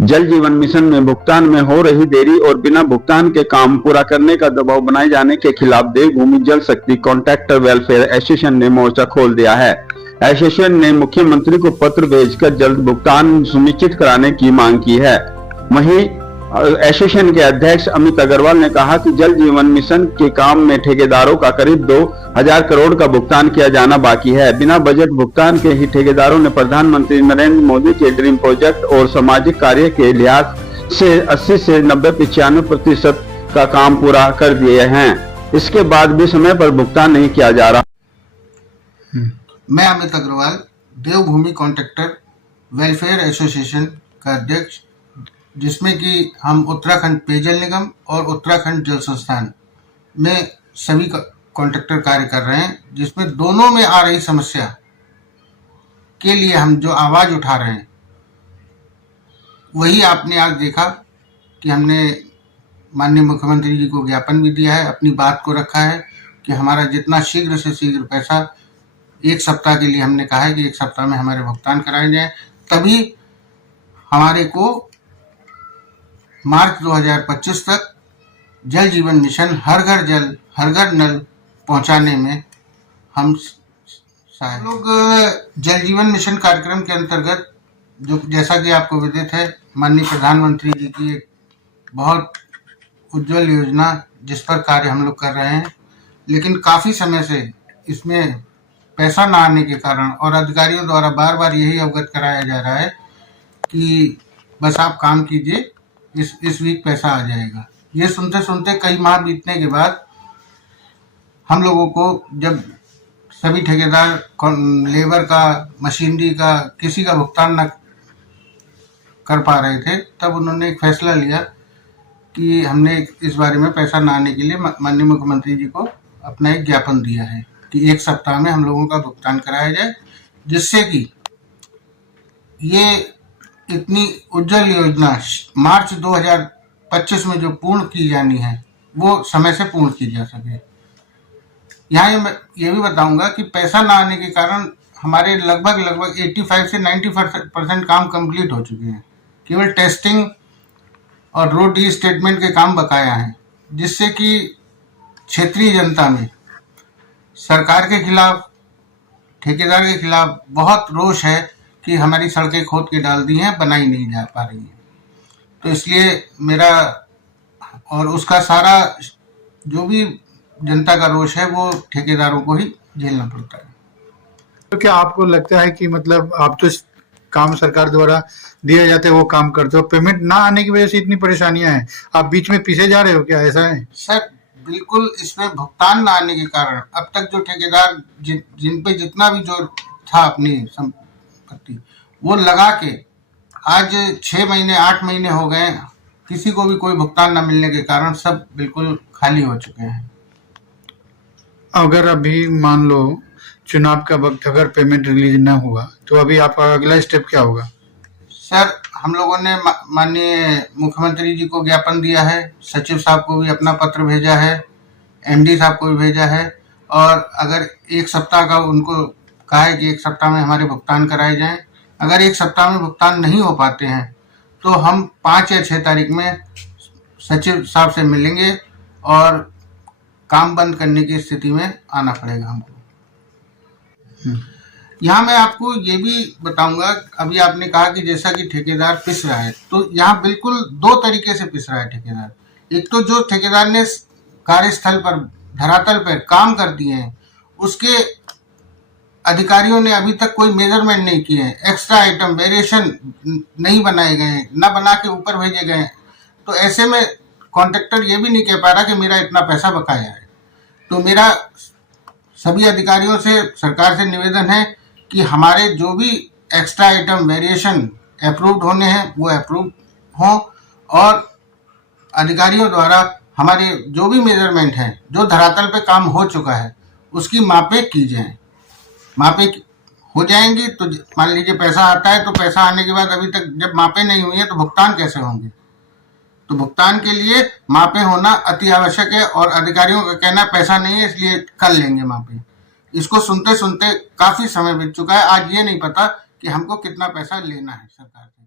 जल जीवन मिशन में भुगतान में हो रही देरी और बिना भुगतान के काम पूरा करने का दबाव बनाए जाने के खिलाफ देवभूमि जल शक्ति कॉन्ट्रैक्टर वेलफेयर एसोसिएशन ने मोर्चा खोल दिया है। एसोसिएशन ने मुख्यमंत्री को पत्र भेजकर जल्द भुगतान सुनिश्चित कराने की मांग की है। वहीं एसोसिएशन के अध्यक्ष अमित अग्रवाल ने कहा कि जल जीवन मिशन के काम में ठेकेदारों का करीब 2000 करोड़ का भुगतान किया जाना बाकी है। बिना बजट भुगतान के ही ठेकेदारों ने प्रधानमंत्री नरेंद्र मोदी के ड्रीम प्रोजेक्ट और सामाजिक कार्य के लिहाज से 80 से 90-95% का काम पूरा कर दिए हैं। इसके बाद भी समय पर भुगतान नहीं किया जा रहा। मैं अमित अग्रवाल देवभूमि कॉन्ट्रैक्टर वेलफेयर एसोसिएशन का अध्यक्ष, जिसमें कि हम उत्तराखंड पेयजल निगम और उत्तराखंड जल संस्थान में सभी कॉन्ट्रैक्टर कार्य कर रहे हैं, जिसमें दोनों में आ रही समस्या के लिए हम जो आवाज उठा रहे हैं, वही आपने आज देखा कि हमने माननीय मुख्यमंत्री जी को ज्ञापन भी दिया है, अपनी बात को रखा है कि हमारा जितना शीघ्र से शीघ्र पैसा, 1 सप्ताह के लिए हमने कहा है कि 1 सप्ताह में हमारे भुगतान कराए जाए, तभी हमारे को मार्च 2025 तक जल जीवन मिशन हर घर जल हर घर नल पहुंचाने में हम सहायक लोग। जल जीवन मिशन कार्यक्रम के अंतर्गत, जो जैसा कि आपको विदित है, माननीय प्रधानमंत्री जी की एक बहुत उज्जवल योजना, जिस पर कार्य हम लोग कर रहे हैं, लेकिन काफ़ी समय से इसमें पैसा ना आने के कारण और अधिकारियों द्वारा बार बार यही अवगत कराया जा रहा है कि बस आप काम कीजिए, इस वीक पैसा आ जाएगा। ये सुनते सुनते कई माह बीतने के बाद हम लोगों को, जब सभी ठेकेदार लेबर का, मशीनरी का, किसी का भुगतान न कर पा रहे थे, तब उन्होंने एक फैसला लिया कि हमने इस बारे में पैसा न आने के लिए माननीय मुख्यमंत्री जी को अपना एक ज्ञापन दिया है कि 1 सप्ताह में हम लोगों का भुगतान कराया जाए, जिससे कि ये इतनी उज्जवल योजना मार्च 2025 में जो पूर्ण की जानी है, वो समय से पूर्ण की जा सके। यहाँ मैं ये भी बताऊंगा कि पैसा ना आने के कारण हमारे लगभग 85 से 90% काम कंप्लीट हो चुके हैं। केवल टेस्टिंग और रोड डी स्टेटमेंट के काम बकाया हैं, जिससे कि क्षेत्रीय जनता में सरकार के खिलाफ, ठेकेदार के खिलाफ बहुत रोष है कि हमारी सड़कें खोद के डाल दी हैं, बनाई नहीं जा पा रही हैं। तो इसलिए मेरा और उसका सारा जो भी जनता का रोष है, वो ठेकेदारों को ही झेलना पड़ता है। तो क्या आपको लगता है कि मतलब आप तो काम सरकार द्वारा दिया जाता है वो काम करते हो, पेमेंट ना आने की वजह से इतनी परेशानियां हैं, आप बीच में पीछे जा रहे हो क्या? ऐसा है सर, बिल्कुल। इसमें भुगतान ना आने के कारण अब तक जो ठेकेदार जिन पे जितना भी जो था अपनी संपत्ति, वो लगा के आज 6 महीने 8 महीने हो गए, किसी को भी कोई भुगतान न मिलने के कारण सब बिल्कुल खाली हो चुके हैं। अगर अभी मान लो चुनाव का वक्त, अगर पेमेंट रिलीज ना हुआ, तो अभी आपका अगला स्टेप क्या होगा? सर, हम लोगों ने माननीय मुख्यमंत्री जी को ज्ञापन दिया है, सचिव साहब को भी अपना पत्र भेजा है, एमडी साहब को भी भेजा है, और अगर 1 सप्ताह का उनको कहा है कि 1 सप्ताह में हमारे भुगतान कराए जाएं। अगर 1 सप्ताह में भुगतान नहीं हो पाते हैं तो हम 5 या 6 तारीख में सचिव साहब से मिलेंगे और काम बंद करने की स्थिति में आना पड़ेगा हमको। यहाँ मैं आपको ये भी बताऊंगा, अभी आपने कहा कि जैसा कि ठेकेदार पिस रहा है, तो यहाँ बिल्कुल 2 तरीके से पिस रहा है ठेकेदार। एक तो जो ठेकेदार ने कार्यस्थल पर, धरातल पर काम कर दिए हैं, उसके अधिकारियों ने अभी तक कोई मेजरमेंट नहीं किए हैं, एक्स्ट्रा आइटम वेरिएशन नहीं बनाए गए हैं, न बना के ऊपर भेजे गए हैं। तो ऐसे में कॉन्ट्रैक्टर ये भी नहीं कह पा रहा कि मेरा इतना पैसा बकाया है। तो मेरा सभी अधिकारियों से, सरकार से निवेदन है कि हमारे जो भी एक्स्ट्रा आइटम वेरिएशन अप्रूव्ड होने हैं, वो अप्रूव हों, और अधिकारियों द्वारा हमारे जो भी मेजरमेंट हैं, जो धरातल पे काम हो चुका है, उसकी मापें की जाएं। मापें हो जाएंगी तो मान लीजिए पैसा आता है, तो पैसा आने के बाद अभी तक जब मापें नहीं हुई है तो भुगतान कैसे होंगे? तो भुगतान के लिए मापें होना अति आवश्यक है, और अधिकारियों का कहना पैसा नहीं है इसलिए कर लेंगे मापें। इसको सुनते सुनते काफी समय बीत चुका है। आज ये नहीं पता कि हमको कितना पैसा लेना है सरकार से।